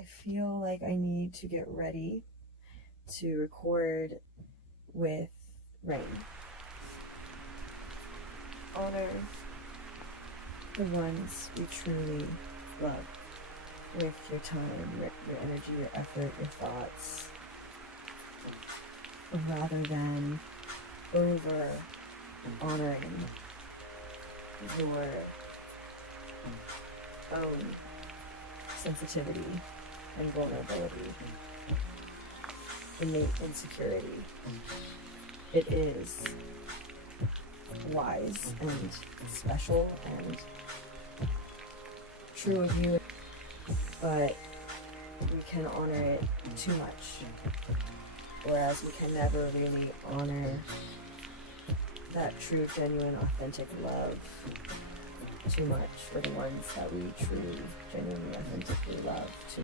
I feel like I need to get ready to record with rain. Honor the ones we truly love with your time, your energy, your effort, your thoughts, rather than over honoring your own sensitivity and vulnerability, innate insecurity. It is wise and special and true of you, but we can honor it too much, whereas we can never really honor that true, genuine, authentic love too much for the ones that we truly, genuinely, authentically love too